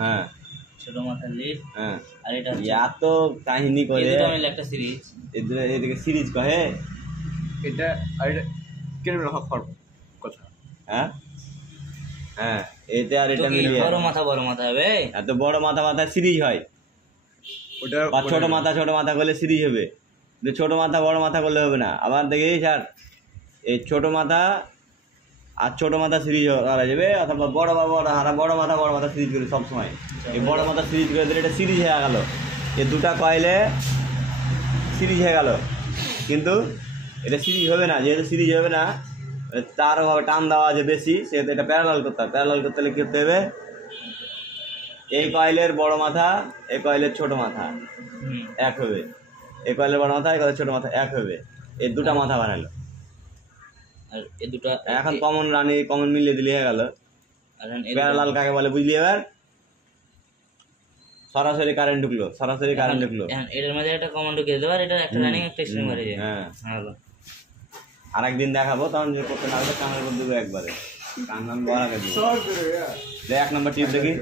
হ্যাঁ ছোট মাথার লিড। হ্যাঁ আর এটা এত কাহিনী করে এটা আমি একটা সিরিজ এদিকে সিরিজ কহে এটা আর এটা কেন হওয়ার কথা। হ্যাঁ হ্যাঁ এটা আর এটা মিলিয়ে বড় মাথা হবে। এত বড় মাথা সিরিজ হয়। ওটা বা ছোট মাথা করলে সিরিজ হবে, ছোট মাথা বড় মাথা করলে হবে না। আবার দেখি স্যার এই ছোট মাথা আর ছোট মাথা সিরিজ করা যাবে, অথবা বড় মাথা সিরিজ করে সবসময়। এই বড় মাথা সিরিজ করে দিলে এটা সিরিজ হয়ে গেল, এই দুটা কয়েলে সিরিজ হয়ে গেল। কিন্তু এটা সিরিজ হবে না, যেহেতু সিরিজ হবে না তার টান দেওয়া আছে বেশি, সেহেতু এটা প্যারালাল করতে হবে। প্যারালাল করতে হলে কী করতে হবে, এই কয়েলের বড় মাথা এই কয়েলের ছোট মাথা এক হবে, এই কয়েলের বড় মাথা এই কয়েলের ছোট মাথা এক হবে, এই দুটা মাথা বানালো। আর এই দুটো এখন কমন মিলিয়ে দিলে হয়ে গেল। প্যারালাল কাকে বলে বুঝলি? এবার সরাসরি কারেন্ট ঢুকলো। এটার মধ্যে একটা কমান্ড ঢুকিয়ে দেবো, আর এটা একটা রানিং একটা স্ট্রিং হয়ে যায়। হ্যাঁ ভালো। আর একদিন দেখাবো, তখন যে করতে না হবে কানের মধ্যে দেবো একবারে, কান নাম বলা গেছে। 1 নম্বর টিপ দেখি।